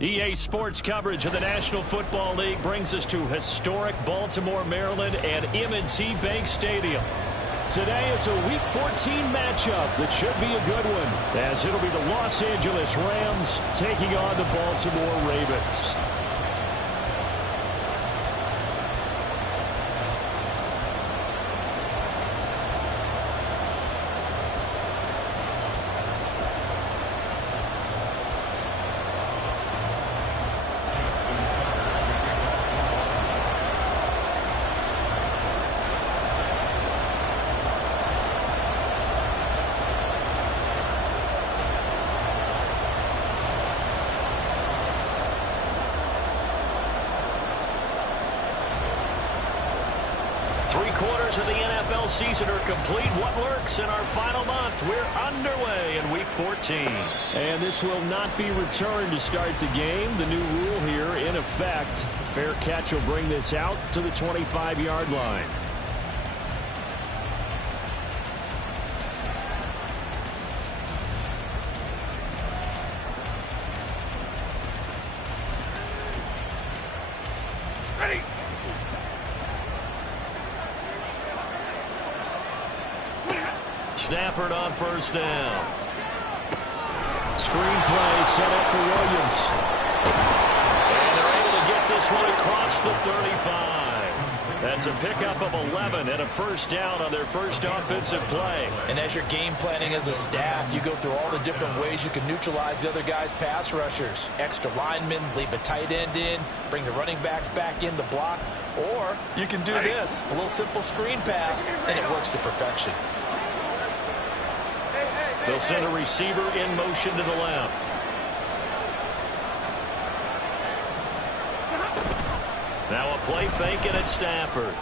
EA Sports coverage of the National Football League brings us to historic Baltimore, Maryland and M&T Bank Stadium. Today it's a Week 14 matchup that should be a good one, as it'll be the Los Angeles Rams taking on the Baltimore Ravens. Three-quarters of the NFL season are complete. What lurks in our final month? We're underway in Week 14. And this will not be returned to start the game. The new rule here in effect. Fair catch will bring this out to the 25-yard line. Stafford on first down. Screen play set up for Williams. And they're able to get this one across the 35. That's a pickup of 11 and a first down on their first offensive play. And as you're game planning as a staff, you go through all the different ways you can neutralize the other guy's pass rushers. Extra linemen, leave a tight end in, bring the running backs back in to block. Or you can do this, a little simple screen pass, and it works to perfection. They'll send a receiver in motion to the left. Now a play fake, and it's Stafford.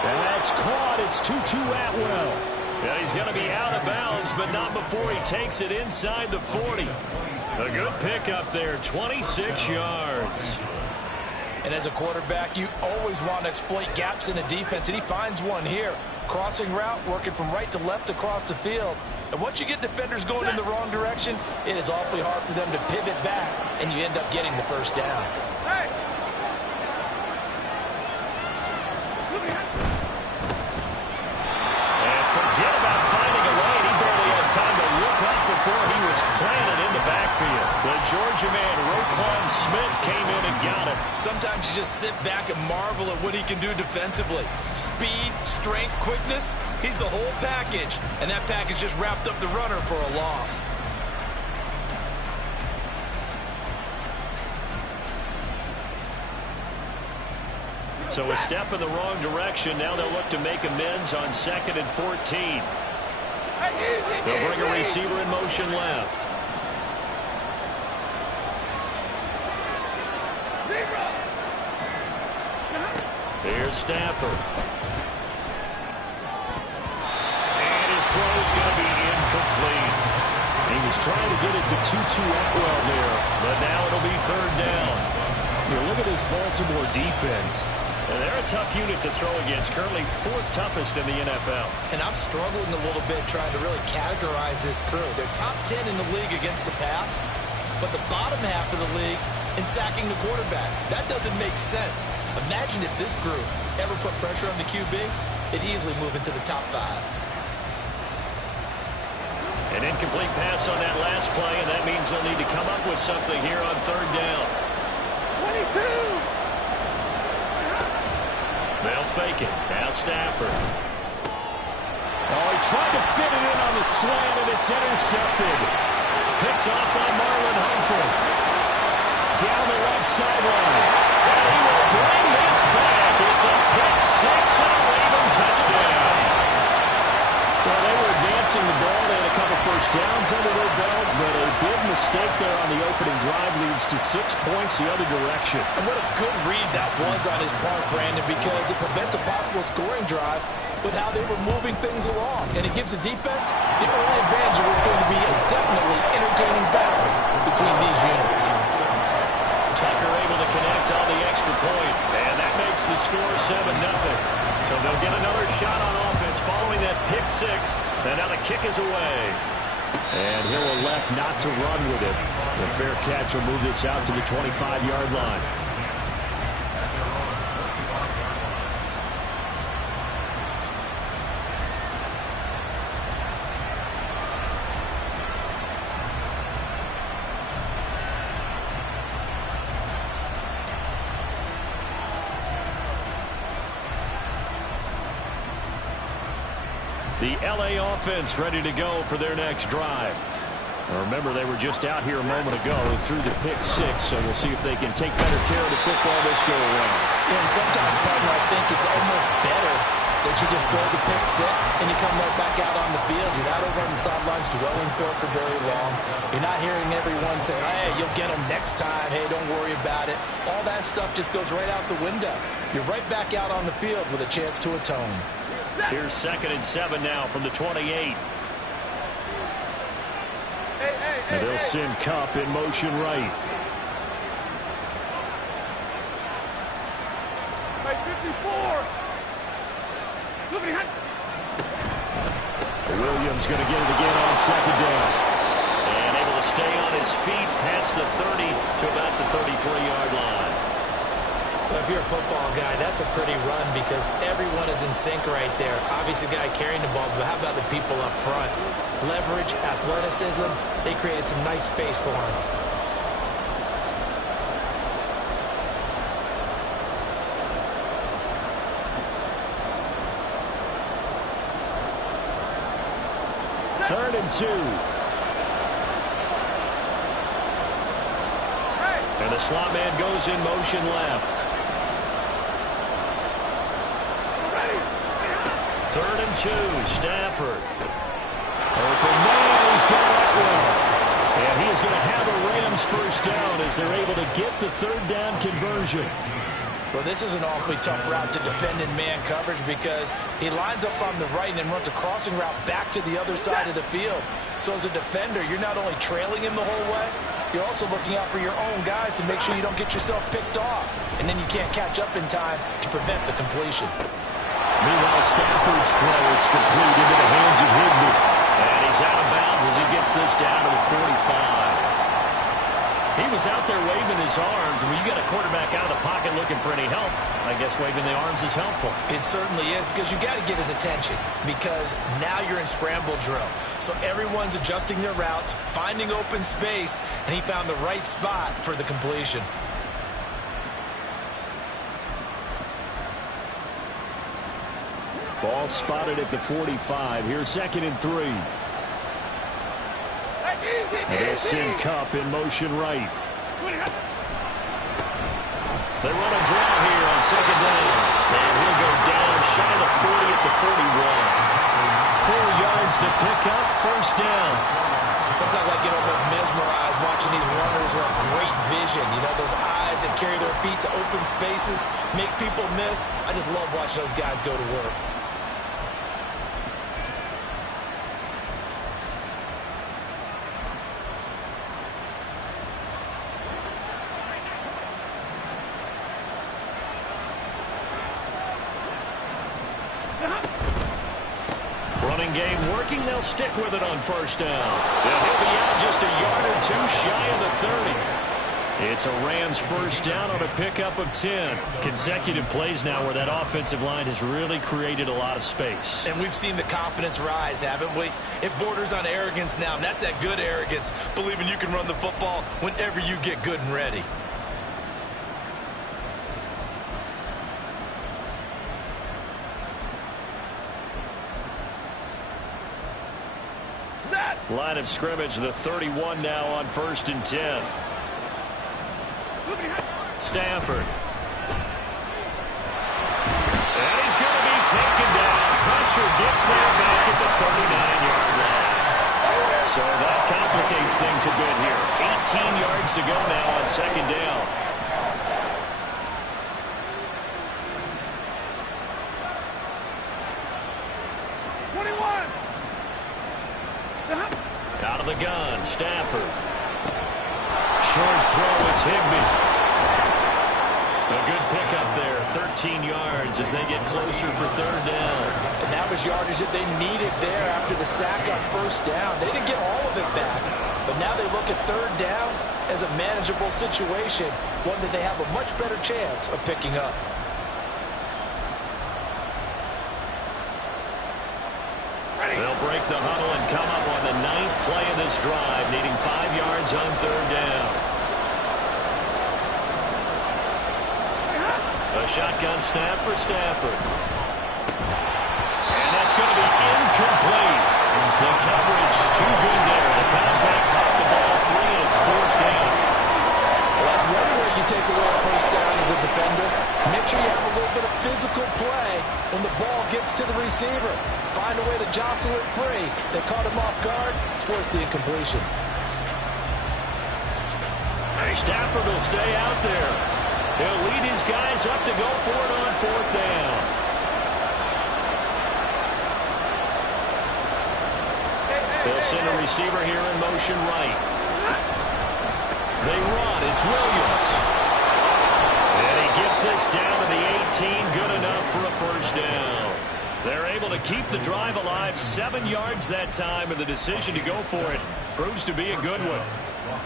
That's caught. It's Tutu Atwell. Yeah, he's going to be out of bounds, but not before he takes it inside the 40. A good pickup there, 26 yards. And as a quarterback, you always want to exploit gaps in the defense, and he finds one here. Crossing route, working from right to left across the field. And once you get defenders going in the wrong direction, it is awfully hard for them to pivot back, and you end up getting the first down. And forget about finding a lane. He barely had time to look up before he was planted in the backfield. The Georgia man, Roquan Smith, came in and got him. Sometimes you just sit back and marvel at what he can do defensively. Speed, strength, quickness, he's the whole package. And that package just wrapped up the runner for a loss. So a step in the wrong direction. Now they'll look to make amends on 2nd and 14. They'll bring a receiver in motion left. Here's Stafford. And his throw is going to be incomplete. He was trying to get it to Tutu Atwell there, but now it'll be third down. You look at this Baltimore defense. And they're a tough unit to throw against, currently 4th toughest in the NFL. And I'm struggling a little bit trying to really categorize this crew. They're top 10 in the league against the pass, but the bottom half of the league in sacking the quarterback. That doesn't make sense. Imagine if this group ever put pressure on the QB, it'd easily move into the top 5. An incomplete pass on that last play, and that means they'll need to come up with something here on third down. 22! They'll fake it. Now Stafford. Oh, he tried to fit it in on the slant, and it's intercepted. Picked off by Marlon Humphrey. Down the left sideline. And he will bring this back. It's a pick six and a Raven touchdown. Well, they were advancing the ball. They had a couple first downs opening drive leads to 6 points the other direction. And what a good read that was on his part, Brandon, because it prevents a possible scoring drive with how they were moving things along. And it gives the defense the early advantage of what's going to be a definitely entertaining battle between these units. Tucker able to connect on the extra point, and that makes the score 7-0. So they'll get another shot on offense following that pick six, and now the kick is away. And he'll elect not to run with it. The fair catch will move this out to the 25-yard line. The LA offense ready to go for their next drive. Remember, they were just out here a moment ago through the pick six, so we'll see if they can take better care of the football this go around. Yeah, and sometimes, partner, I think it's almost better that you just throw the pick six and you come right back out on the field. You're not over on the sidelines dwelling for very long. You're not hearing everyone say, hey, you'll get them next time. Hey, don't worry about it. All that stuff just goes right out the window. You're right back out on the field with a chance to atone. Here's 2nd and 7 now from the 28. And they'll send Kupp in motion right. Williams going to get it again on 2nd down. And able to stay on his feet past the 30 to about the 33-yard line. Well, if you're a football guy, that's a pretty run because everyone is in sync right there. Obviously, the guy carrying the ball, but how about the people up front? Leverage, athleticism, they created some nice space for him. Third and 2. And the slot man goes in motion left. 3rd and 2. Stafford. Open man. He's got that one. And he is going to have a Rams first down as they're able to get the 3rd down conversion. Well, this is an awfully tough route to defend in man coverage because he lines up on the right and then runs a crossing route back to the other side of the field. So as a defender, you're not only trailing him the whole way, you're also looking out for your own guys to make sure you don't get yourself picked off. And then you can't catch up in time to prevent the completion. Meanwhile, Stafford's throw, it's complete into the hands of Higbee. And he's out of bounds as he gets this down to the 45. He was out there waving his arms, and when you got a quarterback out of the pocket looking for any help, I guess waving the arms is helpful. It certainly is because you got to get his attention because now you're in scramble drill. So everyone's adjusting their routes, finding open space, and he found the right spot for the completion. Ball spotted at the 45. Here's 2nd and 3. And they'll send Kupp in motion right. They run a draw here on 2nd down. And he'll go down shy of the 40 at the 41. 4 yards to pick up, first down. Sometimes I get almost mesmerized watching these runners who have great vision. You know, those eyes that carry their feet to open spaces, make people miss. I just love watching those guys go to work. Running game working. They'll stick with it on first down. And he'll be out just a yard or two shy of the 30. It's a Rams first down on a pickup of 10. Consecutive plays now where that offensive line has really created a lot of space. And we've seen the confidence rise, haven't we? It borders on arrogance now, and that's that good arrogance, believing you can run the football whenever you get good and ready. Line of scrimmage, the 31 now on 1st and 10. Stafford. And he's going to be taken down. Pressure gets there back at the 39-yard line. So that complicates things a bit here. 18 yards to go now on second down. Out of the gun, Stafford. Short throw, it's Higbee. A good pickup there, 13 yards as they get closer for third down. And that was yardage that they needed there after the sack on first down. They didn't get all of it back, but now they look at third down as a manageable situation, one that they have a much better chance of picking up. They'll break the huddle and come up on the 9th play of this drive, needing 5 yards on third down. A shotgun snap for Stafford. And that's going to be incomplete. The coverage too good there. The contact caught the ball free, and it's fourth down. Well, that's one way you take away a first down as a defender. Make sure you have a little bit of physical play when the ball gets to the receiver. Find a way to jostle it free. They caught him off guard, forced the incompletion. Stafford will stay out there. He'll lead his guys up to go for it on fourth down. They'll send a receiver here in motion right. They run. It's Williams. And he gets this down to the 18. Good enough for a first down. They're able to keep the drive alive. 7 yards that time, and the decision to go for it proves to be a good one.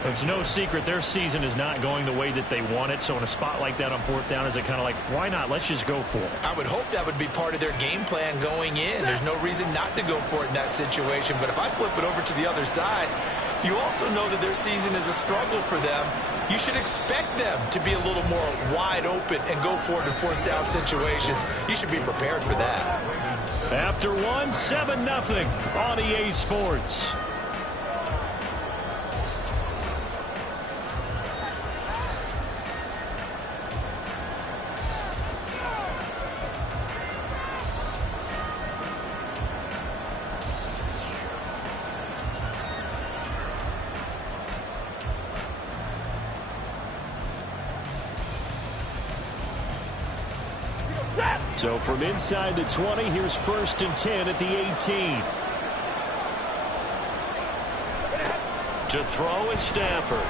It's no secret their season is not going the way that they want it. So in a spot like that on fourth down, is it kind of like, why not? Let's just go for it. I would hope that would be part of their game plan going in. There's no reason not to go for it in that situation. But if I flip it over to the other side, you also know that their season is a struggle for them. You should expect them to be a little more wide open and go for it in fourth down situations. You should be prepared for that. After one, 7-0 on EA Sports. So from inside the 20, here's 1st and 10 at the 18. To throw is Stafford.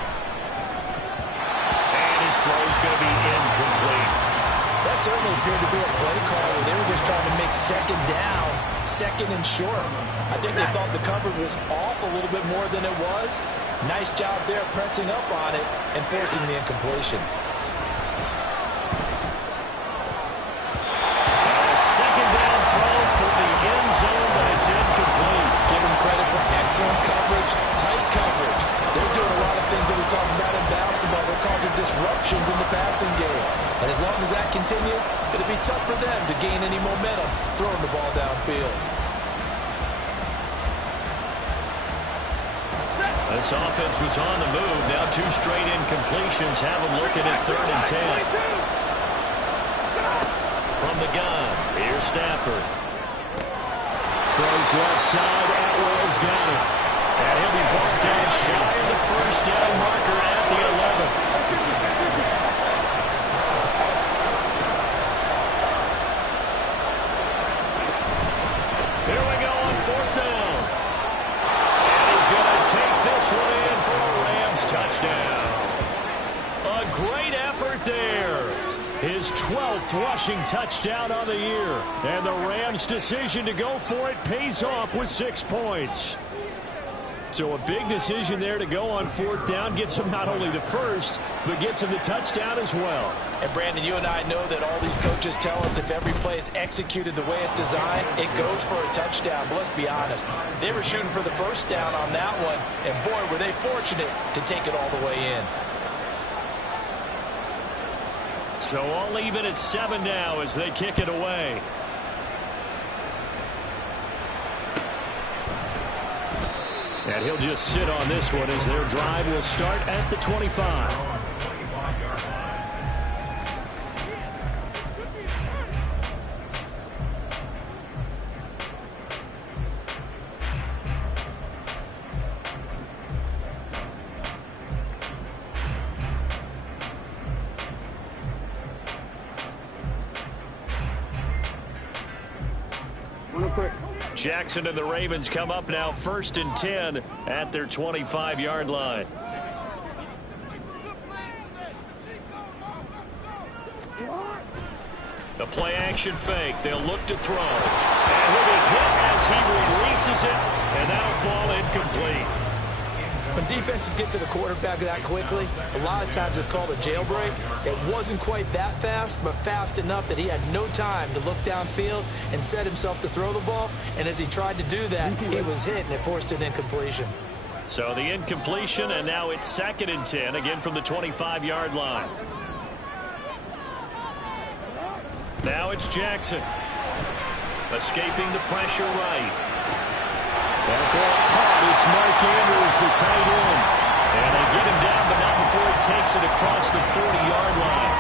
And his throw's going to be incomplete. That certainly appeared to be a play call where they were just trying to make second down, second and short. I think they thought the coverage was off a little bit more than it was. Nice job there pressing up on it and forcing the incompletion. Excellent coverage, tight coverage. They're doing a lot of things that we talk about in basketball that causing disruptions in the passing game. And as long as that continues, it'll be tough for them to gain any momentum throwing the ball downfield. This offense was on the move. Now 2 straight incompletions have them looking at 3rd and 10. From the gun, here's Stafford. Throws left side. Atwell's got it. And he'll be brought down shy of the first down marker at the 11. Here we go on 4th down. And he's going to take this one in for a Rams touchdown. A great effort there. His 12th rushing touchdown on the year. And the Rams' decision to go for it pays off with 6 points. So a big decision there to go on 4th down. Gets him not only to first, but gets him the touchdown as well. And Brandon, you and I know that all these coaches tell us if every play is executed the way it's designed, it goes for a touchdown. But let's be honest, they were shooting for the first down on that one. And boy, were they fortunate to take it all the way in. So all even at 7 now as they kick it away. And he'll just sit on this one as their drive will start at the 25. Jackson and the Ravens come up now 1st and 10 at their 25-yard line. The play action fake. They'll look to throw. And he'll be hit as he releases it, and that'll fall incomplete. When defenses get to the quarterback that quickly, a lot of times it's called a jailbreak. It wasn't quite that fast, but fast enough that he had no time to look downfield and set himself to throw the ball. And as he tried to do that, he was hit, and it forced an incompletion. So the incompletion, and now it's 2nd and 10, again from the 25-yard line. Now it's Jackson. Escaping the pressure right. That ball caught. It's Mark Andrews, the tight end. And they get him down, but not before he takes it across the 40-yard line.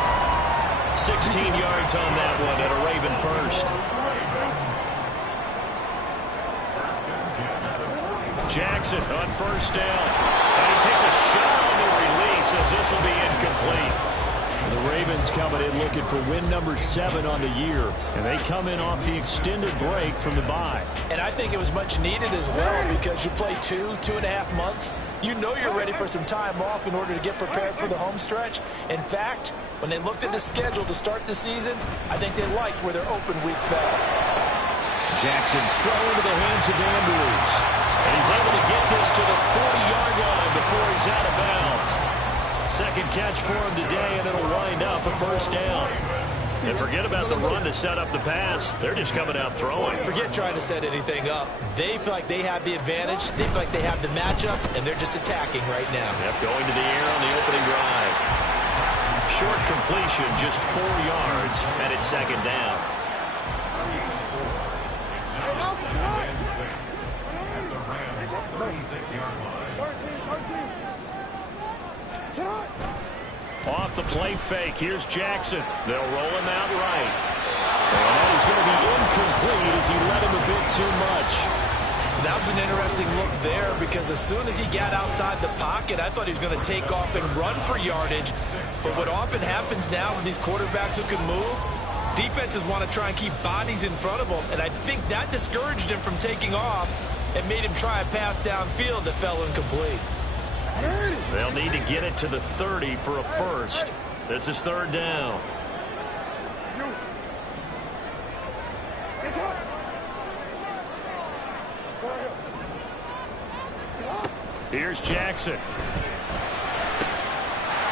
16 yards on that one at a Raven first. Jackson on 1st down. And he takes a shot on the release as this will be incomplete. The Ravens coming in looking for win number 7 on the year. And they come in off the extended break from the bye. And I think it was much needed as well because you play 2.5 months. You know you're ready for some time off in order to get prepared for the home stretch. In fact, when they looked at the schedule to start the season, I think they liked where their open week fell. Jackson's throw into the hands of Andrews. And he's able to get this to the 40-yard line before he's out of bounds. Second catch for him today, and it'll wind up a 1st down. And forget about the run to set up the pass. They're just coming out throwing. Forget trying to set anything up. They feel like they have the advantage. They feel like they have the matchups, and they're just attacking right now. Yep, going to the air on the opening drive. Short completion, just 4 yards, and it's 2nd down. Off the play fake, here's Jackson. They'll roll him out right. And that is going to be incomplete as he led him a bit too much. That was an interesting look there because as soon as he got outside the pocket, I thought he was going to take off and run for yardage. But what often happens now with these quarterbacks who can move, defenses want to try and keep bodies in front of them. And I think that discouraged him from taking off and made him try a pass downfield that fell incomplete. They'll need to get it to the 30 for a 1st. This is 3rd down. Here's Jackson.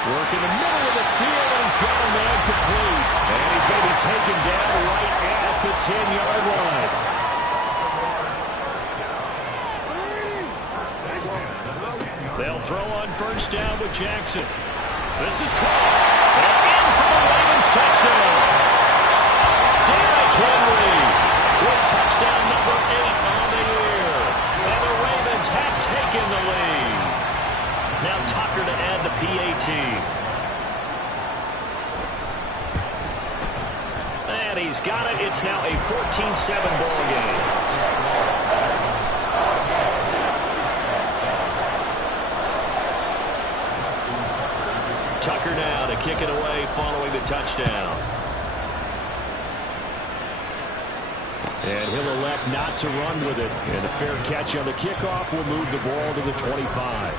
Working the middle of the field, and he's got a man complete. And he's going to be taken down right at the 10-yard line. They'll throw on 1st down with Jackson. This is caught. And in for the Ravens touchdown. Derrick Henry with touchdown number 8 on the year. And the Ravens have taken the lead. Now Tucker to add the PAT. And he's got it. It's now a 14-7 ball game. Tucker now to kick it away following the touchdown. And he'll elect not to run with it. And a fair catch on the kickoff will move the ball to the 25.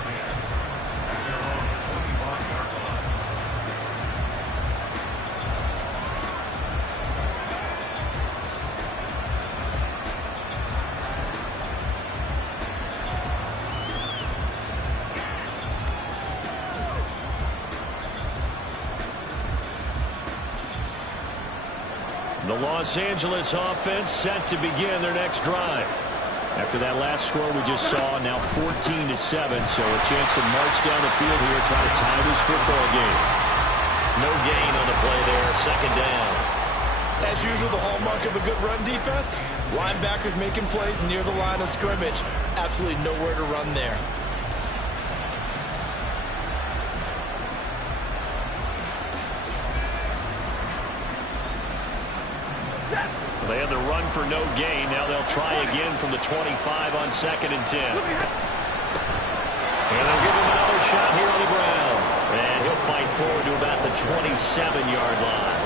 The Los Angeles offense set to begin their next drive. After that last score we just saw, now 14-7, so a chance to march down the field here, try to tie this football game. No gain on the play there, 2nd down. As usual, the hallmark of a good run defense, linebackers making plays near the line of scrimmage. Absolutely nowhere to run there. They had the run for no gain. Now they'll try again from the 25 on 2nd and 10. And they'll give him another shot here on the ground. And he'll fight forward to about the 27-yard line.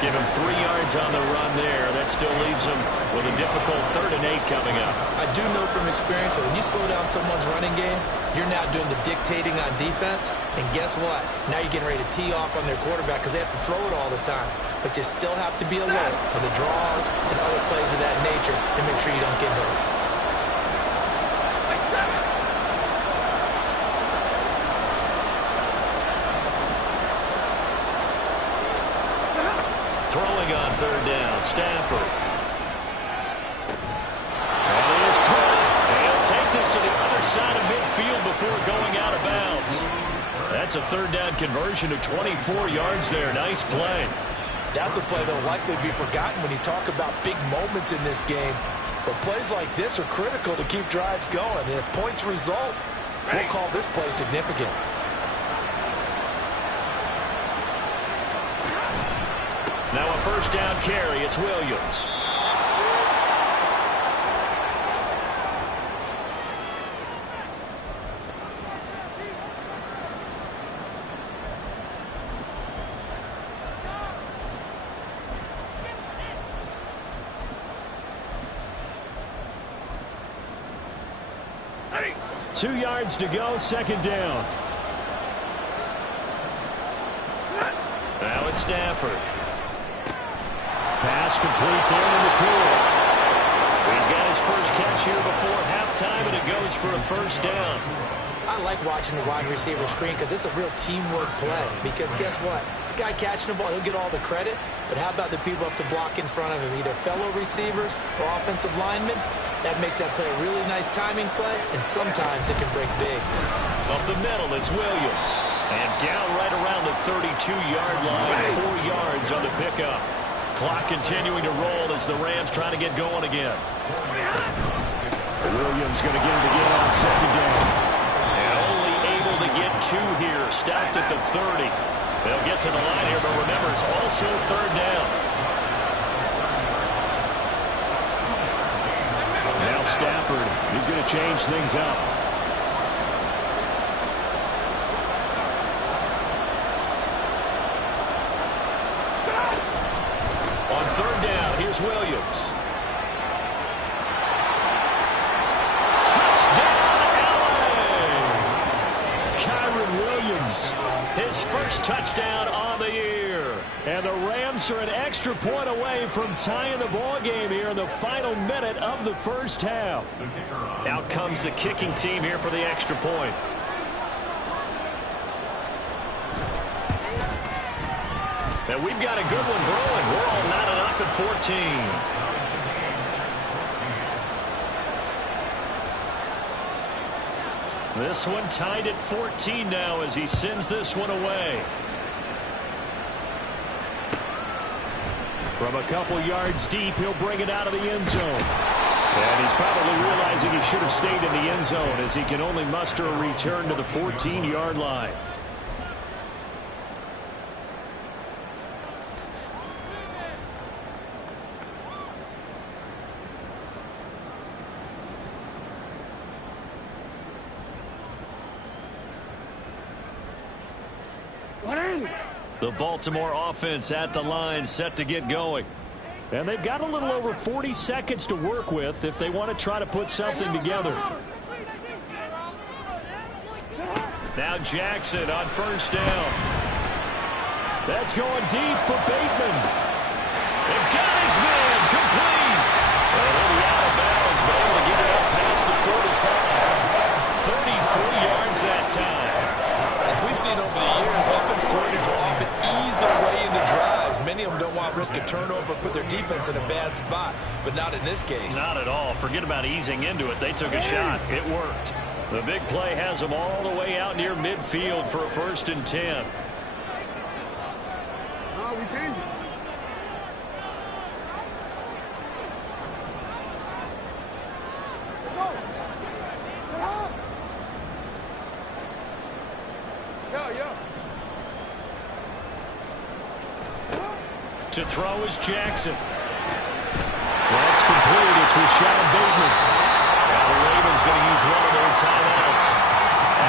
Give him 3 yards on the run there. That still leaves him with a difficult 3rd and 8 coming up. I do know from experience that when you slow down someone's running game, you're now doing the dictating on defense. And guess what? Now you're getting ready to tee off on their quarterback because they have to throw it all the time. But you still have to be alert for the draws and other plays of that nature to make sure you don't get hurt. Throwing on 3rd down, Stafford. And it is caught. He'll take this to the other side of midfield before going out of bounds. That's a 3rd down conversion of 24 yards there. Nice play. That's a play that will likely be forgotten when you talk about big moments in this game. But plays like this are critical to keep drives going. And if points result, we'll call this play significant. Now a 1st down carry. It's Williams. Hey. 2 yards to go, 2nd down. Now it's Stafford. Pass complete there in the clear. He's got his first catch here before halftime, and it goes for a 1st down. I like watching the wide receiver screen because it's a real teamwork play. Because guess what? The guy catching the ball, he'll get all the credit. But how about the people up to block in front of him, either fellow receivers or offensive linemen? That makes that play a really nice timing play, and sometimes it can break big. Up the middle, it's Williams. And down right around the 32-yard line, 4 yards on the pickup. Clock continuing to roll as the Rams trying to get going again. Williams going to get it again on 2nd down. And only able to get 2 here. Stopped at the 30. They'll get to the line here, but remember, it's also 3rd down. Now Stafford, he's going to change things up. On 3rd down, here's Williams. Touchdown, LA! Kyron Williams. His first touchdown on the year. And the Rams are an extra point away from tying the ball game here in the final minute of the 1st half. Out comes the kicking team here for the extra point. And we've got a good one brewing. We're all knotted up at 14. This one tied at 14 now as he sends this one away. From a couple yards deep, he'll bring it out of the end zone. And he's probably realizing he should have stayed in the end zone as he can only muster a return to the 14-yard line. The Baltimore offense at the line, set to get going. And they've got a little over 40 seconds to work with if they want to try to put something together. Now Jackson on 1st down. That's going deep for Bateman. They've got his man complete. And he'll be out of bounds, but able to get it up past the 45. 33 yards that time. As we've seen over the years, offense coordinators will often ease their way into drives. Many of them don't want to risk a turnover, put their defense in a bad spot, but not in this case. Not at all. Forget about easing into it. They took a shot. It worked. The big play has them all the way out near midfield for a 1st and 10. No, we changed it. To throw is Jackson. That's complete. It's Rashad Bateman. Now the Ravens going to use one of their timeouts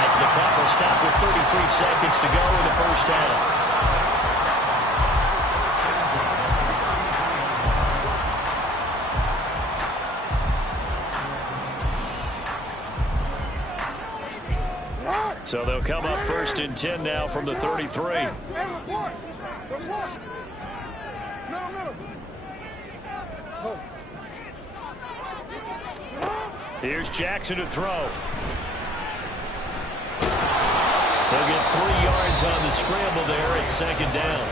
as the clock will stop with 33 seconds to go in the 1st half. So they'll come up 1st and 10 now from the 33. Here's Jackson to throw. They'll get 3 yards on the scramble there at 2nd down.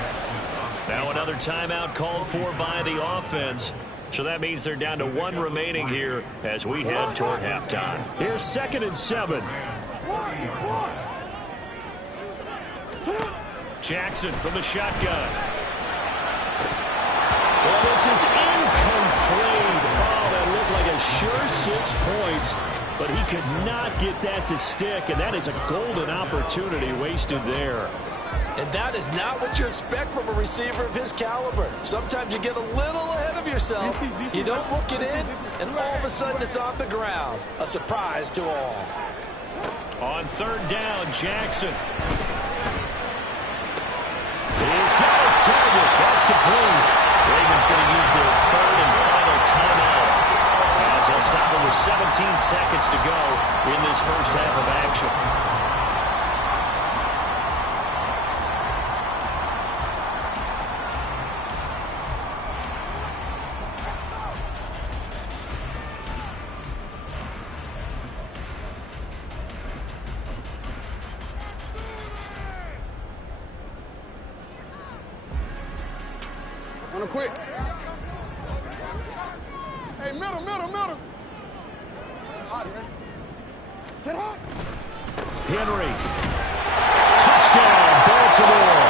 Now another timeout called for by the offense. So that means they're down to 1 remaining here as we head toward halftime. Here's 2nd and 7. Jackson from the shotgun. Well, this is incomplete. Oh, that looked like a sure 6 points, but he could not get that to stick, and that is a golden opportunity wasted there. And that is not what you expect from a receiver of his caliber. Sometimes you get a little ahead of yourself. You don't look it in, and all of a sudden it's on the ground. A surprise to all. On 3rd down, Jackson. He's got his target. That's complete. Ravens going to use their 3rd and final timeout, as they'll stop him with 17 seconds to go in this first half of action. On a quick. Hey, middle. Get hot. Henry. Touchdown, Baltimore.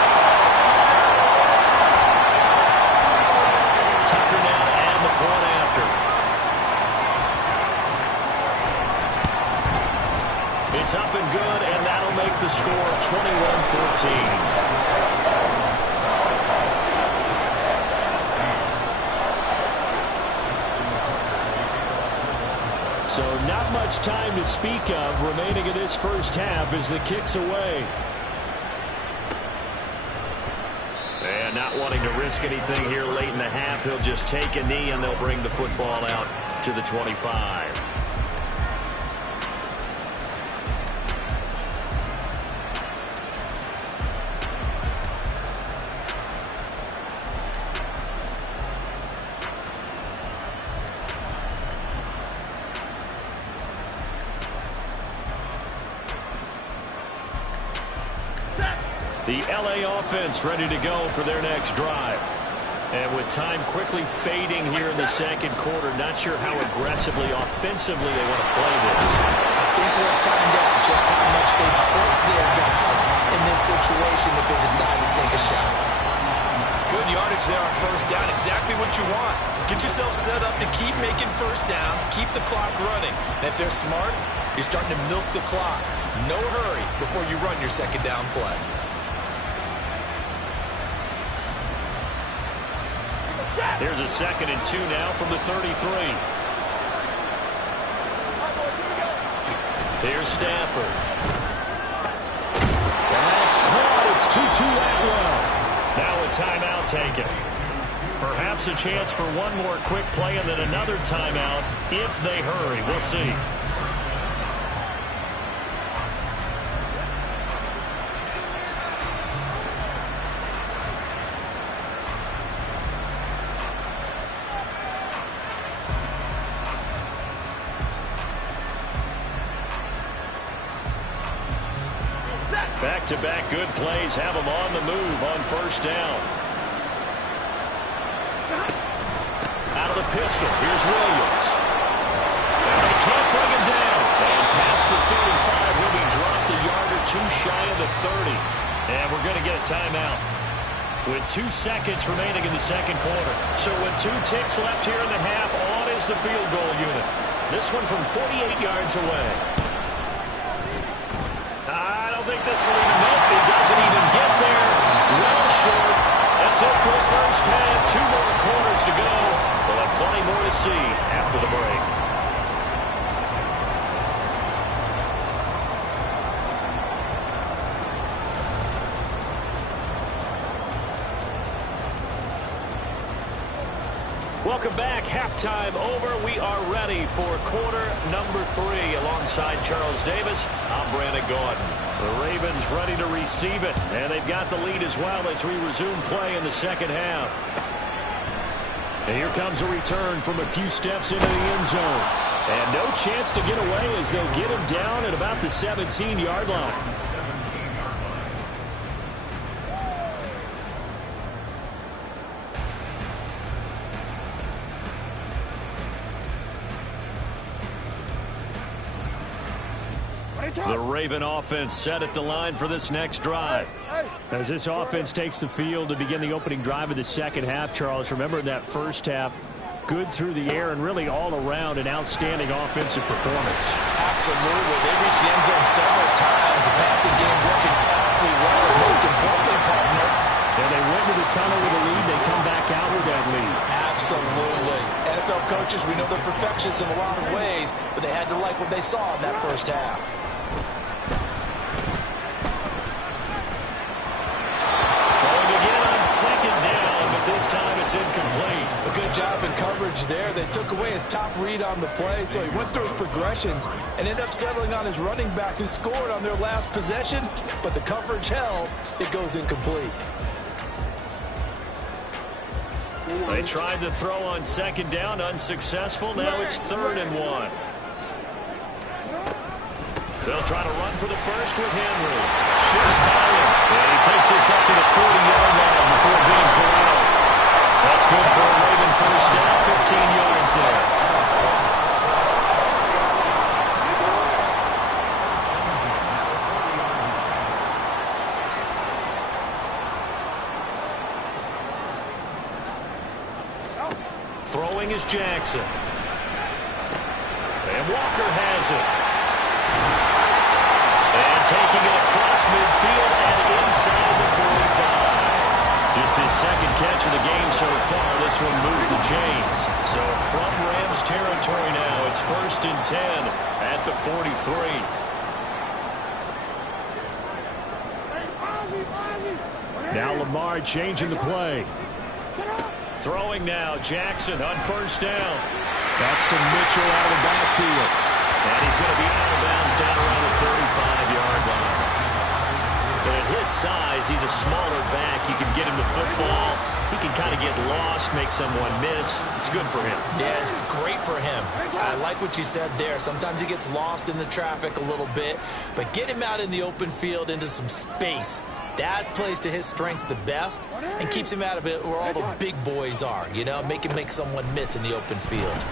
Tucker now to add the point after. It's up and good, and that'll make the score 21-14. So not much time to speak of remaining in this first half as the kick's away. And not wanting to risk anything here late in the half, he'll just take a knee and they'll bring the football out to the 25. The LA offense ready to go for their next drive. And with time quickly fading here in the second quarter, not sure how aggressively, offensively they want to play this. I think we'll find out just how much they trust their guys in this situation if they decide to take a shot. Good yardage there on 1st down. Exactly what you want. Get yourself set up to keep making 1st downs, keep the clock running. And if they're smart, you're starting to milk the clock. No hurry before you run your 2nd down play. Here's a 2nd and 2 now from the 33. Here's Stafford. That's caught. It's 2-2 Atwell. Now a timeout taken. Perhaps a chance for one more quick play and then another timeout if they hurry. We'll see. Back-to-back good plays have them on the move on 1st down. Out of the pistol, here's Williams. And they can't bring him down. And past the 35, he'll be dropped a yard or 2 shy of the 30. And we're going to get a timeout with 2 seconds remaining in the second quarter. So with 2 ticks left here in the half, on is the field goal unit. This one from 48 yards away. I don't think this will even help. It doesn't even get there. Well short. That's it for the first half. 2 more quarters to go. We'll have plenty more to see after the break. Welcome back. Halftime over. We are ready for quarter number 3. Alongside Charles Davis, I'm Brandon Gordon. The Ravens ready to receive it, and they've got the lead as well as we resume play in the second half. And here comes a return from a few steps into the end zone. And no chance to get away as they'll get him down at about the 17-yard line. The Raven offense set at the line for this next drive. As this offense takes the field to begin the opening drive of the second half, Charles, remember in that first half, good through the air and really all around an outstanding offensive performance. Absolutely. They reached the end zone several times. The passing game working powerfully well. Most importantly, partner. And they went to the tunnel with a lead. They come back out with that lead. Absolutely. NFL coaches, we know they're perfectionists in a lot of ways, but they had to like what they saw in that first half. Second down, but this time it's incomplete. A good job in coverage there. They took away his top read on the play, so he went through his progressions and ended up settling on his running back who scored on their last possession, but the coverage held. It goes incomplete. They tried to throw on second down, unsuccessful. Now it's 3rd and 1. They'll try to run for the first with Henry. Just high. And he takes this up to the 40-yard line before being corralled. That's good for a Raven first down, 15 yards there. Throwing is Jackson. And Walker has it. And taking it across midfield and inside the 45. Just his second catch of the game so far. This one moves the chains. So from Rams territory now, it's 1st and 10 at the 43. Now Lamar changing the play. Throwing now, Jackson on first down. That's to Mitchell out of the backfield. And he's going to be out of bounds down around the 35-yard line. But at his size, he's a smaller back. You can get him the football. He can kind of get lost, make someone miss. It's good for him. Yeah, it's great for him. I like what you said there. Sometimes he gets lost in the traffic a little bit. But get him out in the open field into some space. That plays to his strengths the best and keeps him out of it where all the big boys are. You know, make someone miss in the open field.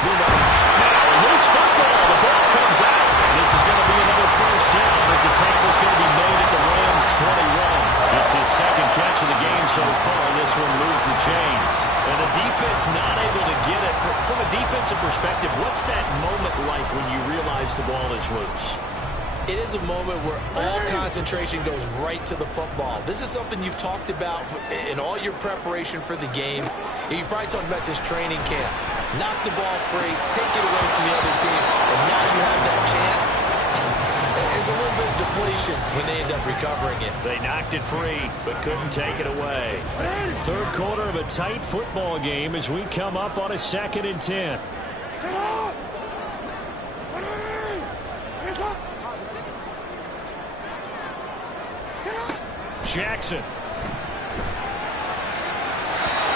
Now, loose football. The ball comes out. This is going to be another first down as the tackle's going to be made at the Rams 21. Just his second catch of the game so far. This one moves the chains. And the defense not able to get it. From a defensive perspective, what's that moment like when you realize the ball is loose? It is a moment where all concentration goes right to the football. This is something you've talked about in all your preparation for the game. You probably talked about this training camp. Knock the ball free, take it away from the other team, and now you have that chance. There's a little bit of deflation when they end up recovering it. They knocked it free, but couldn't take it away. Third quarter of a tight football game as we come up on a 2nd and 10. Jackson.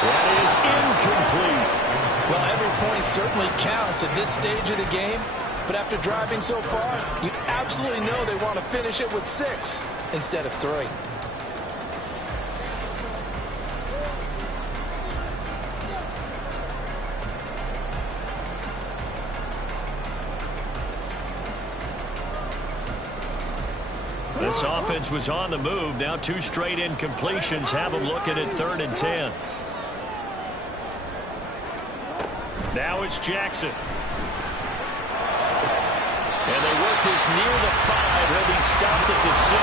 That is incomplete. Well, every point certainly counts at this stage of the game, but after driving so far, you absolutely know they want to finish it with 6 instead of 3. This offense was on the move. Now 2 straight incompletions have them looking at 3rd and 10. Now it's Jackson. And they work this near the 5. He'll be stopped at the 6.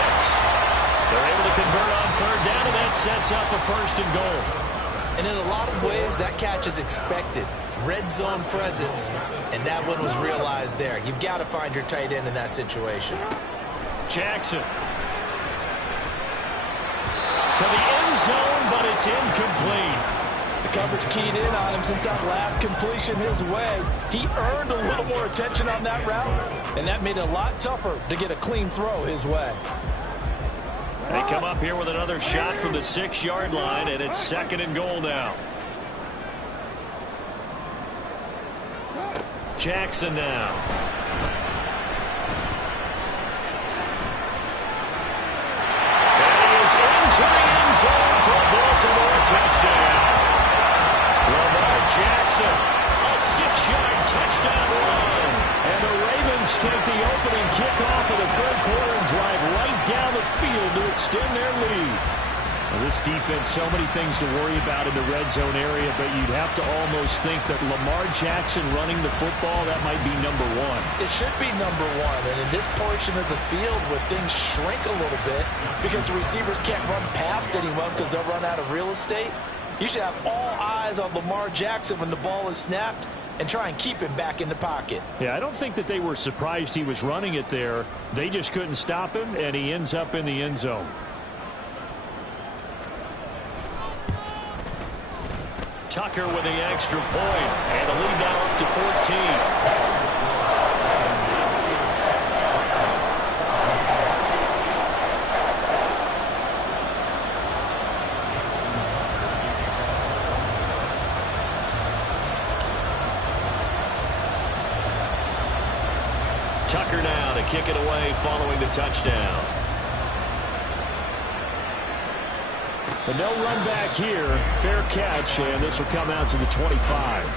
They're able to convert on 3rd down, and that sets up a 1st and goal. And in a lot of ways, that catch is expected. Red zone presence, and that one was realized there. You've got to find your tight end in that situation. Jackson. To the end zone, but it's incomplete. coverage keyed in on him since that last completion his way. He earned a little more attention on that route, and that made it a lot tougher to get a clean throw his way. They come up here with another shot from the 6-yard line, and it's 2nd and goal now. Jackson now. And he is into the end zone for a Baltimore touchdown. Lamar Jackson, a 6-yard touchdown run. And the Ravens take the opening kickoff of the third quarter and drive right down the field to extend their lead. Well, this defense, so many things to worry about in the red zone area, but you'd have to almost think that Lamar Jackson running the football, that might be number one. It should be number one, and in this portion of the field where things shrink a little bit because the receivers can't run past anyone because they'll run out of real estate, you should have all eyes on Lamar Jackson when the ball is snapped and try and keep him back in the pocket. Yeah, I don't think that they were surprised he was running it there. They just couldn't stop him, and he ends up in the end zone. Tucker with the extra point, and the lead now up to 14. Tucker now to kick it away following the touchdown. But no run back here. Fair catch, and this will come out to the 25.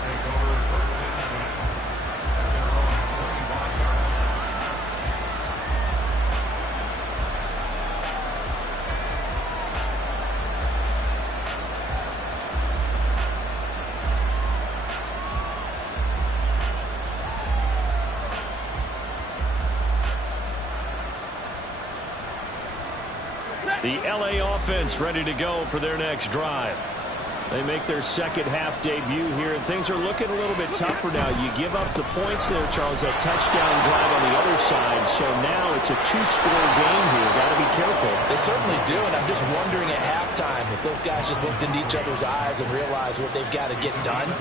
The LA offense ready to go for their next drive. They make their second half debut here, and things are looking a little bit tougher now. You give up the points there, Charles, that touchdown drive on the other side. So now it's a 2-score game here. Got to be careful. They certainly do, and I'm just wondering at halftime if those guys just looked into each other's eyes and realized what they've got to get done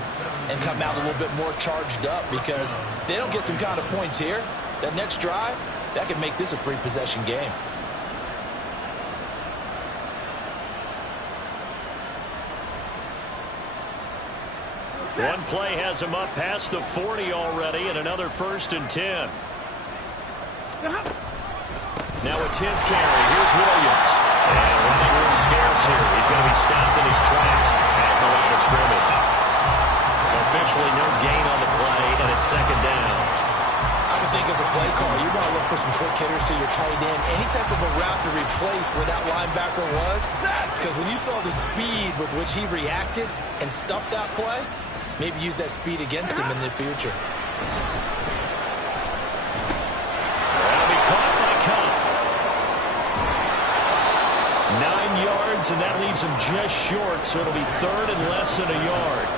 and come out a little bit more charged up, because if they don't get some kind of points here, that next drive, that could make this a 3-possession game. One play has him up past the 40 already, and another 1st and 10. Now a 10th carry. Here's Williams. And running room scarce here. He's going to be stopped in his tracks at the line of scrimmage. Officially no gain on the play, and it's 2nd down. I would think as a play call, you want to look for some quick hitters to your tight end. Any type of a route to replace where that linebacker was. Because when you saw the speed with which he reacted and stuffed that play, maybe use that speed against him in the future. That'll be caught by Cup. 9 yards, and that leaves him just short, so it'll be 3rd and less than a yard.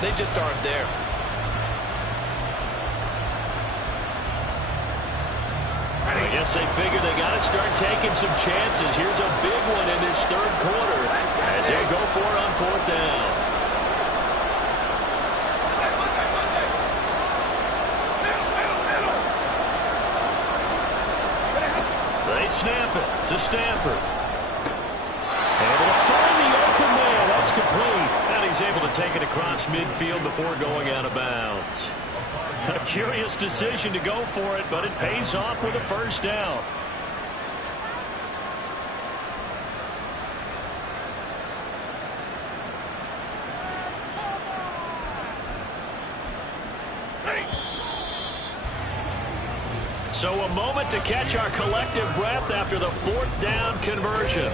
They just aren't there. I guess they figure they got to start taking some chances. Here's a big one in this 3rd quarter as they go for it on 4th down. They snap it to Stafford. Able to find the open man. That's complete. And he's able to take it across midfield before going out of bounds. A curious decision to go for it, but it pays off with a 1st down. So a moment to catch our collective breath after the 4th down conversion.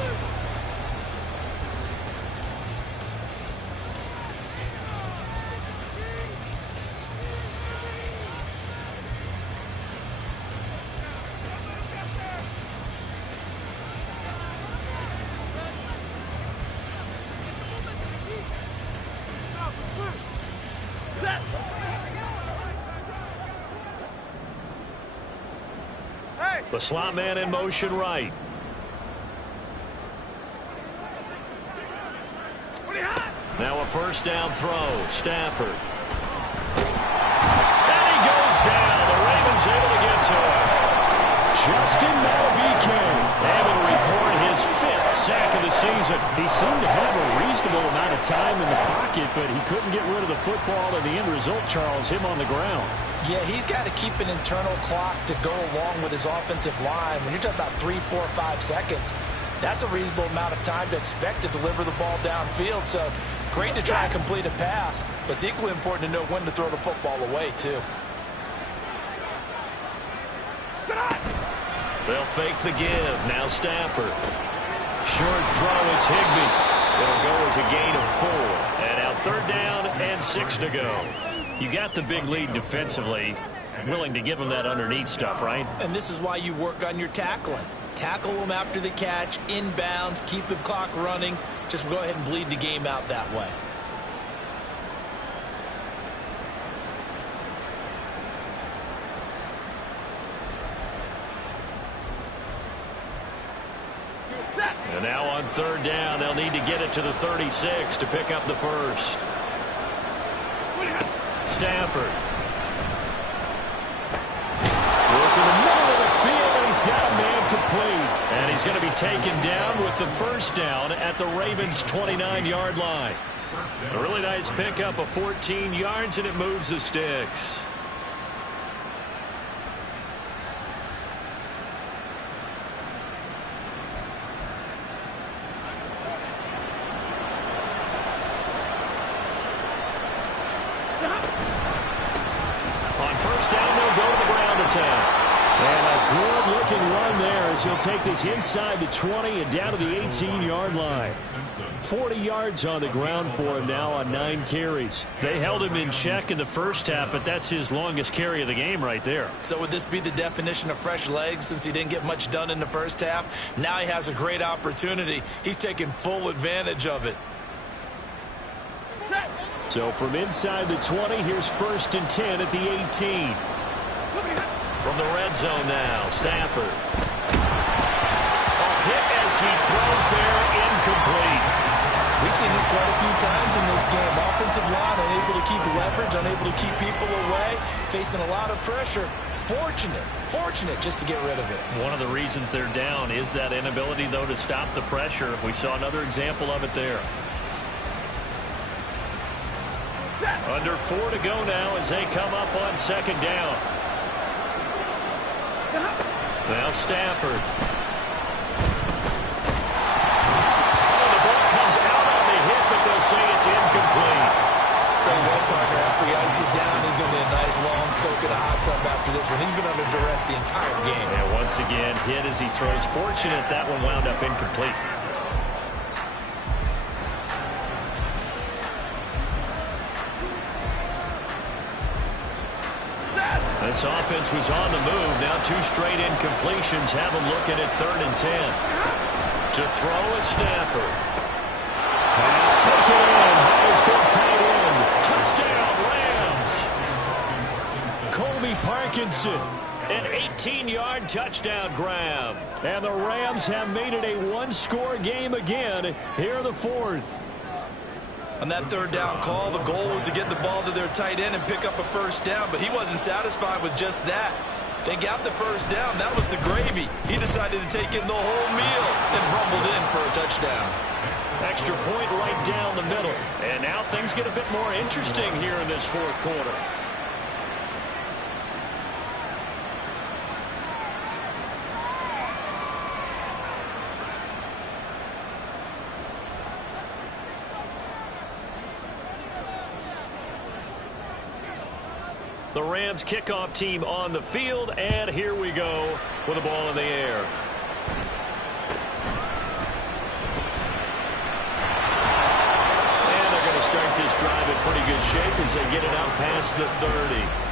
The slot man in motion right. Now a first down throw. Stafford. And he goes down. The Ravens able to get to him. Justin Madubuike able to record his 5th sack of the season. He seemed to have a reasonable amount of time in the pocket, but he couldn't get rid of the football, and the end result, Charles, him on the ground. Yeah, he's got to keep an internal clock to go along with his offensive line. When you're talking about 3, 4, 5 seconds, that's a reasonable amount of time to expect to deliver the ball downfield. So great to try and complete a pass, but it's equally important to know when to throw the football away, too. They'll fake the give. Now Stafford. Short throw. It's Higbee. It'll go as a gain of 4. And now 3rd down and 6 to go. You got the big lead defensively. Willing to give them that underneath stuff, right? And this is why you work on your tackling. Tackle them after the catch, inbounds, keep the clock running. Just go ahead and bleed the game out that way. And now on 3rd down, they'll need to get it to the 36 to pick up the first. Stafford. Work in the middle of the field, and he's got a man complete. And he's going to be taken down with the first down at the Ravens' 29-yard line. A really nice pickup of 14 yards, and it moves the sticks. On first down, they'll go to the ground attack. And a good-looking run there as he'll take this inside the 20 and down to the 18-yard line. 40 yards on the ground for him now on 9 carries. They held him in check in the first half, but that's his longest carry of the game right there. So would this be the definition of fresh legs since he didn't get much done in the first half? Now he has a great opportunity. He's taking full advantage of it. So from inside the 20, here's 1st and 10 at the 18. From the red zone now, Stafford. A hit as he throws there, incomplete. We've seen this quite a few times in this game. Offensive line unable to keep leverage, unable to keep people away, facing a lot of pressure. Fortunate just to get rid of it. One of the reasons they're down is that inability, though, to stop the pressure. We saw another example of it there. Under 4 to go now as they come up on 2nd down. Now Stafford. Oh, the ball comes out on the hit, but they'll say it's incomplete. Tell you what, partner, after he ices down, he's going to be a nice long soak in a hot tub after this one. He's been under duress the entire game. And once again, hit as he throws. Fortunate that one wound up incomplete. This offense was on the move. Now 2 straight incompletions have them looking at 3rd and 10. To throw is Stafford. Pass taken in by his big tight end. Touchdown, Rams. Colby Parkinson. An 18-yard touchdown grab. And the Rams have made it a 1-score game again here in the 4th. On that 3rd down call, the goal was to get the ball to their tight end and pick up a first down, but he wasn't satisfied with just that. They got the first down. That was the gravy. He decided to take in the whole meal and rumbled in for a touchdown. Extra point right down the middle. And now things get a bit more interesting here in this 4th quarter. The Rams kickoff team on the field, and here we go with the ball in the air. And they're going to start this drive in pretty good shape as they get it out past the 30.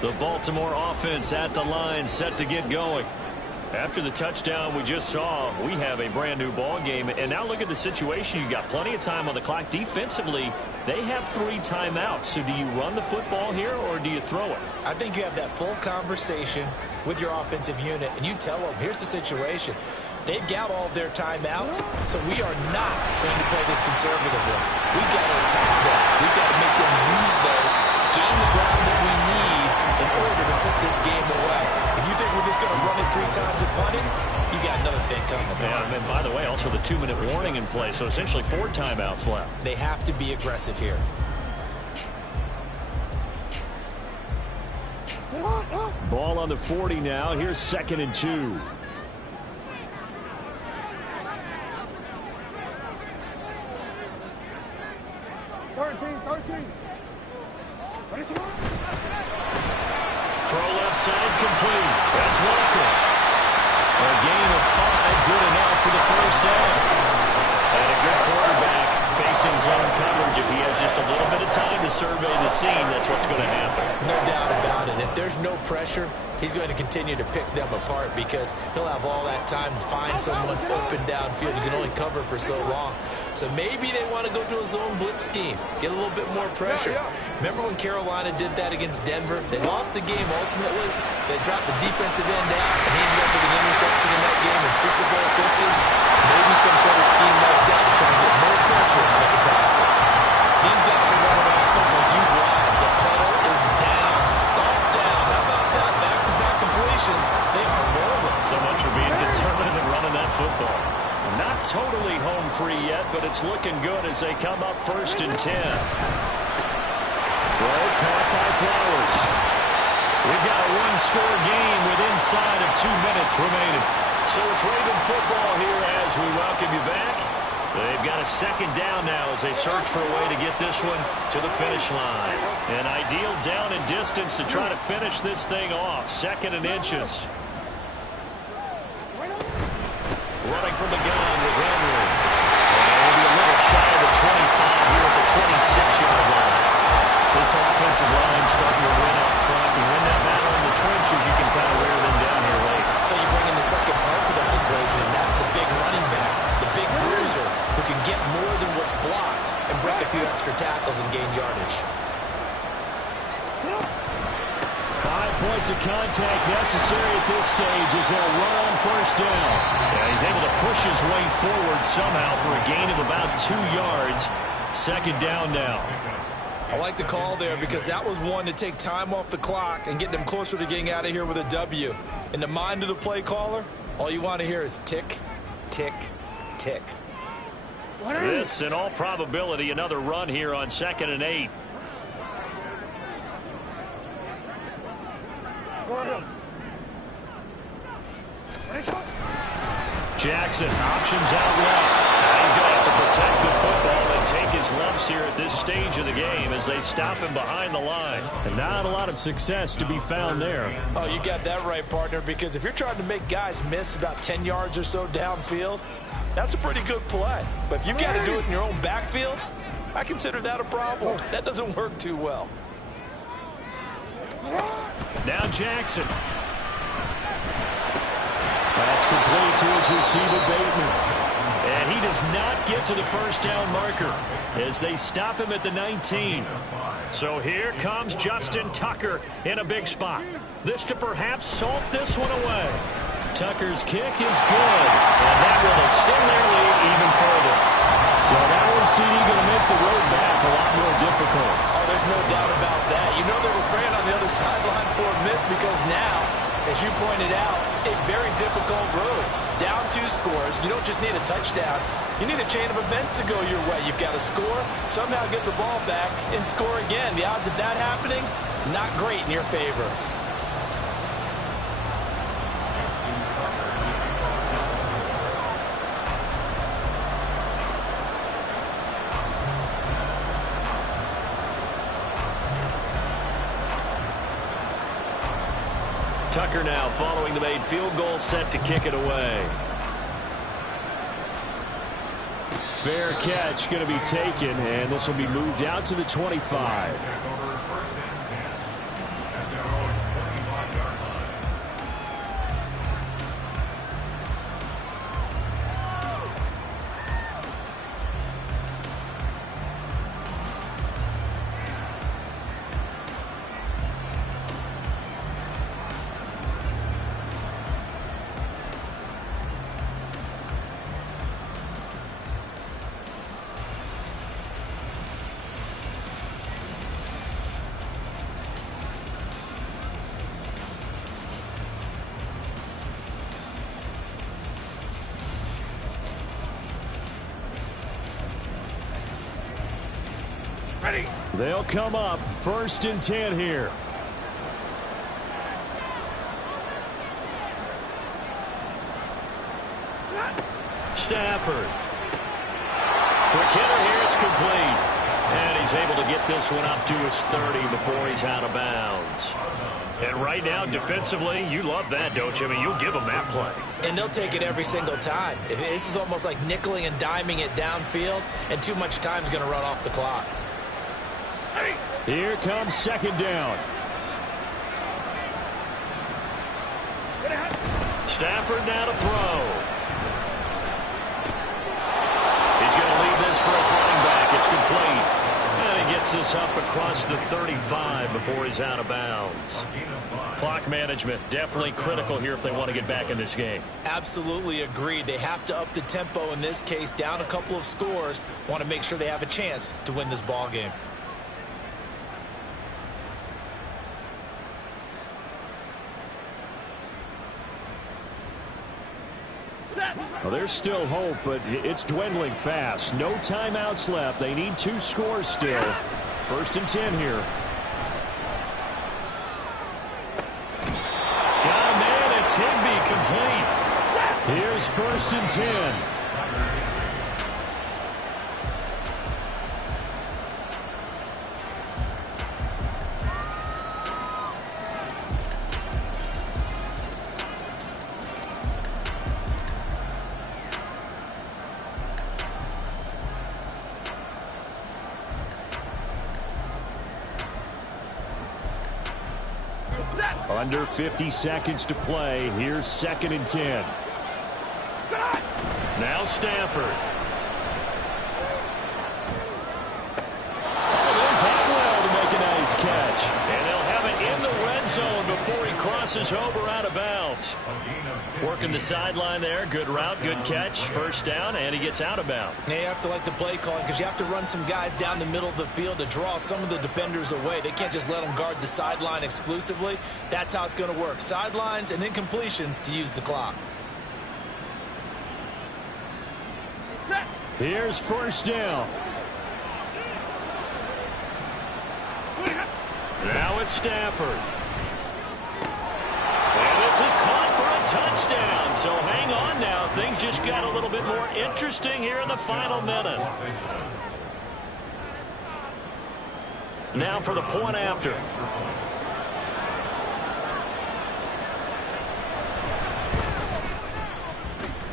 The Baltimore offense at the line, set to get going. After the touchdown we just saw, we have a brand new ball game. And now look at the situation. You've got plenty of time on the clock. Defensively, they have 3 timeouts. So do you run the football here or do you throw it? I think you have that full conversation with your offensive unit, and you tell them, here's the situation. They've got all of their timeouts, so we are not going to play this conservatively. We've got to attack them. We've got to make them use those, gain the ground that we need in order to put this game away. If you think we're just going to run it 3 times and punt it, you got another thing coming. Yeah, and by the way, also the 2-minute warning in play, so essentially 4 timeouts left. They have to be aggressive here. Ball on the 40 now. Here's 2nd and 2. Throw left side complete. That's Walker. A gain of 5, good enough for the first down. And a good quarterback facing zone coverage. If he has just a little bit of time to survey the scene, that's what's going to happen. No doubt about it. If there's no pressure, he's going to continue to pick them apart because he'll have all that time to find someone open downfield. You can only cover for so long. So maybe they want to go to a zone blitz scheme, get a little bit more pressure. Remember when Carolina did that against Denver? They lost the game ultimately. They dropped the defensive end out and ended up with an interception in that game in Super Bowl 50. Maybe some sort of scheme like that to try and get more pressure on the passer. These guys are running offense like you drive. The pedal is down, stomped down. How about that? Back-to-back completions. They are rolling. So much for being conservative and running that football. Not totally home free yet, but it's looking good as they come up 1st and 10. Throw caught by Flowers. We've got a 1-score game with inside of 2 minutes remaining. So it's Raven football here as we welcome you back. They've got a 2nd down now as they search for a way to get this one to the finish line. An ideal down and distance to try to finish this thing off. 2nd and inches. Running from the gun with Henry. And he'll be a little shy of the 25 here at the 26-yard line. This offensive line starting to win up front. You win that battle in the trenches, you can kind of wear them down here late. So you bring in the second part to that equation, and that's the big running back, the big bruiser, who can get more than what's blocked and break a few extra tackles and gain yardage. 5 points of contact necessary at this stage as they'll run on 1st down. Yeah, he's able to push his way forward somehow for a gain of about 2 yards. 2nd down now. I like the call there because that was one to take time off the clock and get them closer to getting out of here with a W. In the mind of the play caller, all you want to hear is tick, tick, tick. This, in all probability, another run here on 2nd and 8. Jackson, options out left. Now he's going to have to protect the football and take his lumps here at this stage of the game as they stop him behind the line. And not a lot of success to be found there. Oh, you got that right, partner, because if you're trying to make guys miss about 10 yards or so downfield, that's a pretty good play. But if you got to do it in your own backfield, I consider that a problem. That doesn't work too well. Now Jackson. That's complete to his receiver, Bateman. And he does not get to the 1st down marker as they stop him at the 19. So here comes Justin Tucker in a big spot. This to perhaps salt this one away. Tucker's kick is good, and that will extend their lead even further. So that one, CD, going to make the road back a lot more difficult. Oh, there's no doubt about that. You know they were praying on the other sideline for a miss because now, as you pointed out, a very difficult road. Down 2 scores. You don't just need a touchdown. You need a chain of events to go your way. You've got to score, somehow get the ball back, and score again. The odds of that happening, not great in your favor. Tucker now following the made field goal, set to kick it away. Fair catch going to be taken, and this will be moved out to the 25. They'll come up 1st and 10 here. Stafford. Quick hitter here, it's complete. And he's able to get this one up to his 30 before he's out of bounds. And right now, defensively, you love that, don't you? I mean, you'll give them that play. And they'll take it every single time. This is almost like nickeling and diming it downfield, and too much time's going to run off the clock. Here comes 2nd down. Stafford now to throw. He's going to leave this for his running back. It's complete. And he gets this up across the 35 before he's out of bounds. Clock management definitely critical here if they want to get back in this game. Absolutely agreed. They have to up the tempo in this case, down a couple of scores. Want to make sure they have a chance to win this ball game. Well, there's still hope, but it's dwindling fast. No timeouts left. They need 2 scores still. 1st and 10 here. Got a man. It's Higbee, complete. Here's 1st and 10. Under 50 seconds to play. Here's 2nd and 10. Now Stafford. Oh, there's Atwell to make a nice catch. And they'll have it in the red zone before he crosses over out of bounds. Working the sideline there. Good route, good catch. 1st down, and he gets out of bounds. Now you have to like the play calling because you have to run some guys down the middle of the field to draw some of the defenders away. They can't just let them guard the sideline exclusively. That's how it's going to work. Sidelines and incompletions to use the clock. Here's 1st down. Now it's Stafford. And this is caught for a touchdown. So hang on now. Things just got a little bit more interesting here in the final minute. Now for the point after.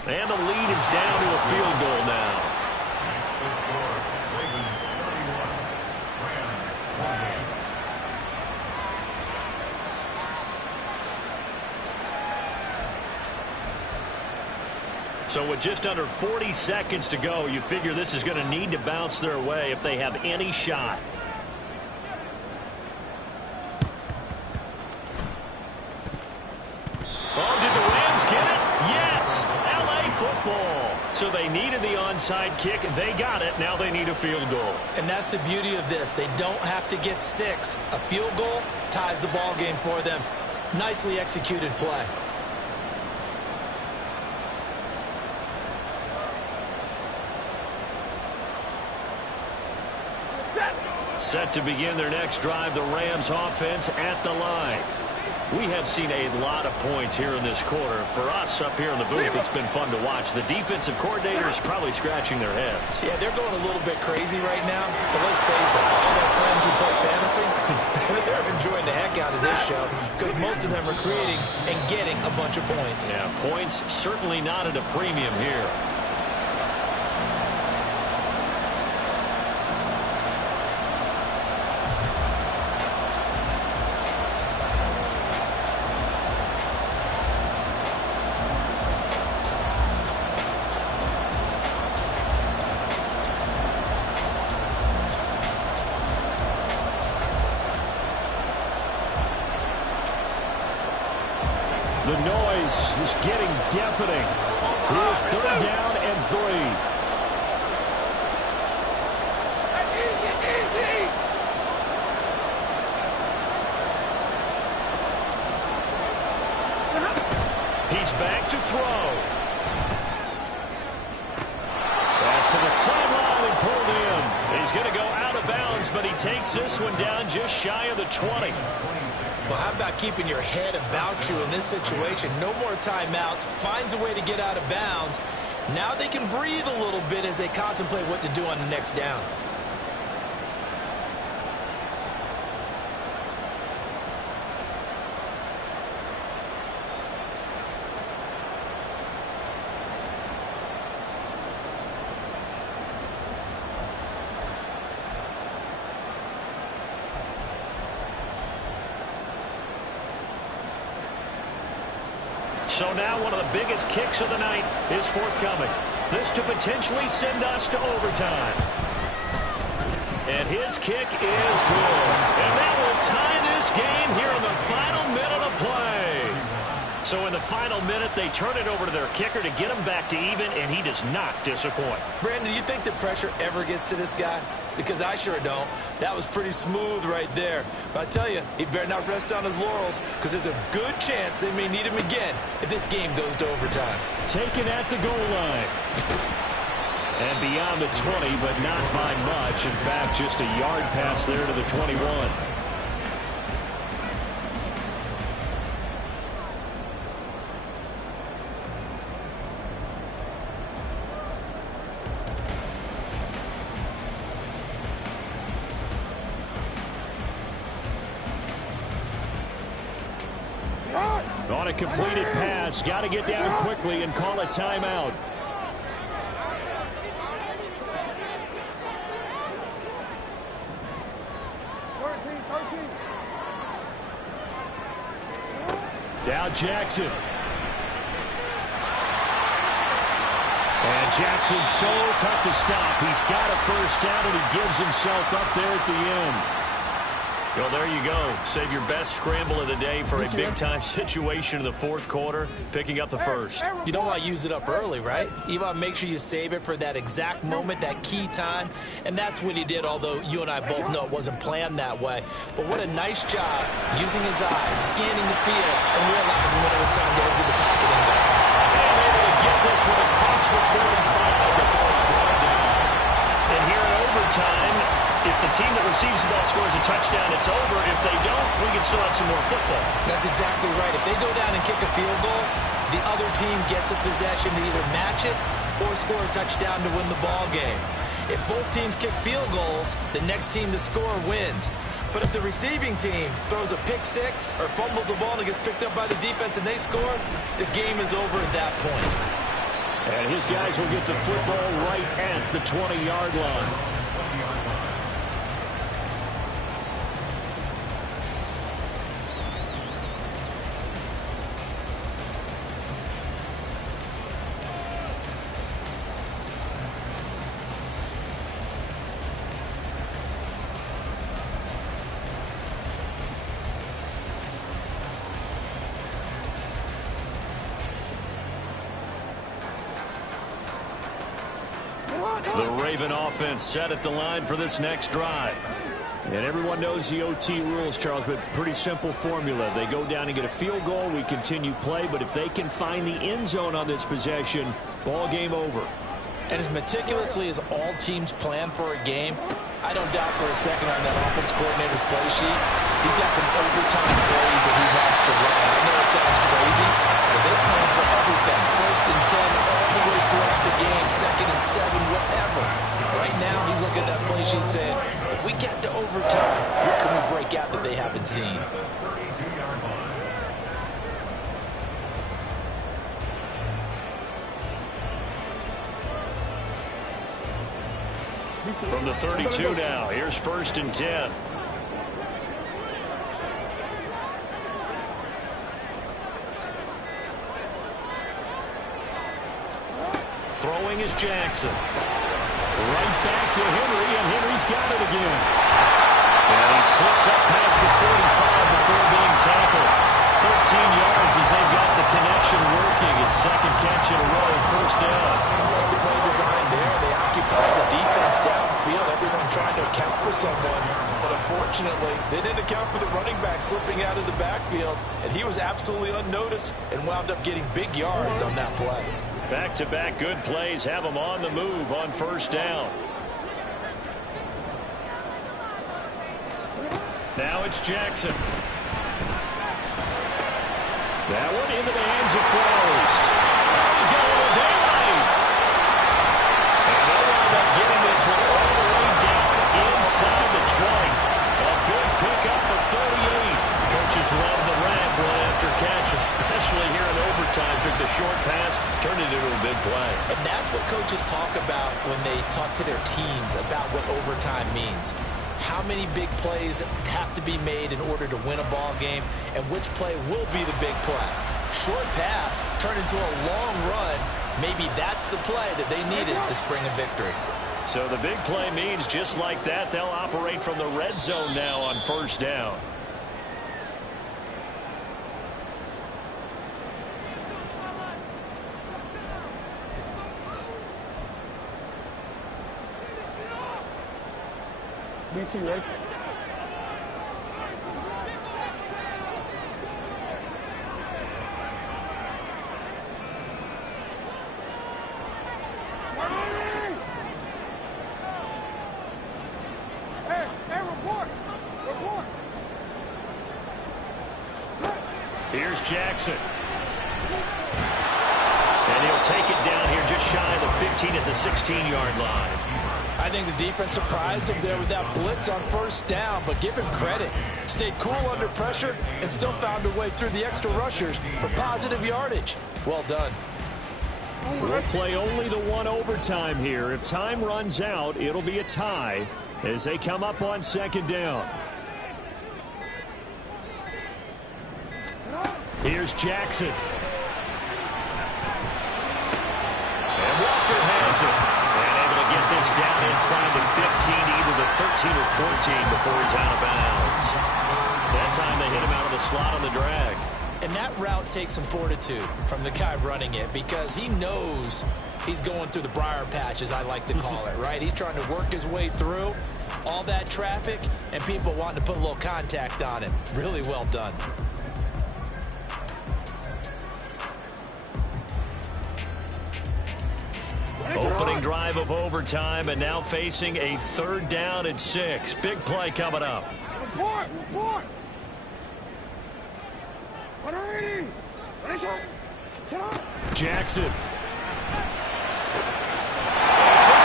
And the lead is down to a field goal now. So with just under 40 seconds to go, you figure this is going to need to bounce their way if they have any shot. Oh, did the Rams get it? Yes! L.A. football. So they needed the onside kick. They got it. Now they need a field goal. And that's the beauty of this. They don't have to get 6. A field goal ties the ball game for them. Nicely executed play. Set to begin their next drive, the Rams offense at the line. We have seen a lot of points here in this quarter. For us up here in the booth, it's been fun to watch. The defensive coordinators probably scratching their heads. Yeah, they're going a little bit crazy right now. But let's face it, all their friends who play fantasy, they're enjoying the heck out of this show because most of them are creating and getting a bunch of points. Yeah, points certainly not at a premium here. The noise is getting deafening. Here's third down and 3. He's back to throw. Pass to the sideline and pulled in. He's going to go out of bounds, but he takes this one down just shy of the 20. Well, how about keeping your head about you in this situation? No more timeouts. Finds a way to get out of bounds. Now they can breathe a little bit as they contemplate what to do on the next down. So now one of the biggest kicks of the night is forthcoming. This to potentially send us to overtime. And his kick is good. And that will tie this game here in the final minute of play. So in the final minute, they turn it over to their kicker to get him back to even, and he does not disappoint. Brandon, do you think the pressure ever gets to this guy? Because I sure don't. That was pretty smooth right there. But I tell you, he better not rest on his laurels because there's a good chance they may need him again if this game goes to overtime. Taken at the goal line. And beyond the 20, but not by much. In fact, just a yard pass there to the 21. On a completed pass, got to get down quickly and call a timeout. Now Jackson. And Jackson's so tough to stop. He's got a first down, and he gives himself up there at the end. Well, there you go. Save your best scramble of the day for a big-time situation in the fourth quarter, picking up the first. You don't want to use it up early, right? You want to make sure you save it for that exact moment, that key time. And that's what he did, although you and I both know it wasn't planned that way. But what a nice job using his eyes, scanning the field, and realizing when it was time to exit the pocket and go. And able to get this one across the 45 before it's brought down. And here in overtime, if the team that receives the ball scores a touchdown, it's over. If they don't, we can still have some more football. That's exactly right. If they go down and kick a field goal, the other team gets a possession to either match it or score a touchdown to win the ball game. If both teams kick field goals, the next team to score wins. But if the receiving team throws a pick six or fumbles the ball and it gets picked up by the defense and they score, the game is over at that point. And his guys will get the football right at the 20-yard line. The Raven offense set at the line for this next drive. And everyone knows the OT rules, Charles, but pretty simple formula. They go down and get a field goal, we continue play, but if they can find the end zone on this possession, ball game over. And as meticulously as all teams plan for a game, I don't doubt for a second on that offense coordinator's play sheet, he's got some overtime plays that he wants to run. I know it sounds crazy, but they're playing for everything. 1st and 10 all the way throughout the game, 2nd and 7, whatever. Right now, he's looking at that play sheet saying, if we get to overtime, what can we break out that they haven't seen? From the 32 now, here's 1st and 10. Throwing is Jackson. Right back to Henry, and Henry's got it again. And he slips up past the 45 before being tackled. 13 yards as they've got the connection working. His 2nd catch in a row, 1st down. The play design there. They occupied the defense downfield. Everyone trying to account for someone. But unfortunately, they didn't account for the running back slipping out of the backfield. And he was absolutely unnoticed and wound up getting big yards on that play. Back-to-back good plays have him on the move on 1st down. Now it's Jackson. That one into the hands of Flowers. He's got a little daylight. And they'll wind up getting this one all the way down inside the 20. A good pickup of 38. Coaches love the Rat run after catch, especially here in overtime. Took the short pass, turned it into a big play. And that's what coaches talk about when they talk to their teams about what overtime means. How many big plays have to be made in order to win a ball game, and which play will be the big play. Short pass turned into a long run. Maybe that's the play that they needed to spring a victory. So the big play means just like that, they'll operate from the red zone now on 1st down. BC, right? Hey, report! Report! Here's Jackson. And he'll take it down here just shy of the 15 at the 16-yard line. I think the defense surprised him there with that blitz on 1st down, but give him credit. Stayed cool under pressure and still found a way through the extra rushers for positive yardage. Well done. We'll play only the one overtime here. If time runs out, it'll be a tie as they come up on 2nd down. Here's Jackson. And Walker has it. Get this down inside the 15, either the 13 or 14 before he's out of bounds. That time they hit him out of the slot on the drag. And that route takes some fortitude from the guy running it, because he knows he's going through the briar patch, as I like to call it, right? He's trying to work his way through all that traffic and people wanting to put a little contact on him. Really well done. Opening drive of overtime, and now facing a 3rd down and 6. Big play coming up. Report! Report! Jackson. This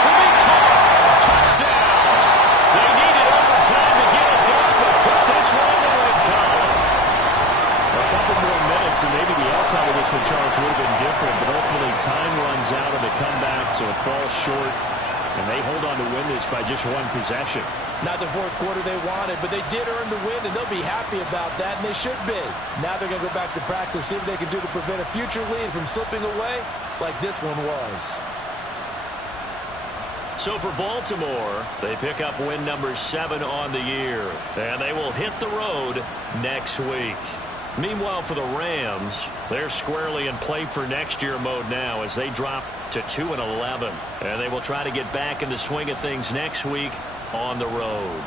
will be caught. Touchdown. They needed overtime to get it done, but put this one in the win column. A couple more minutes, and maybe the outcome of this one, Charles, would have been different, but ultimately time runs out on the comeback, so it falls short, and they hold on to win this by just 1 possession. Not the 4th quarter they wanted, but they did earn the win, and they'll be happy about that, and they should be. Now they're going to go back to practice, see what they can do to prevent a future lead from slipping away like this one was. So for Baltimore, they pick up win number 7 on the year, and they will hit the road next week. Meanwhile, for the Rams, they're squarely in play for next year mode now as they drop to 2-11. And they will try to get back in the swing of things next week on the road.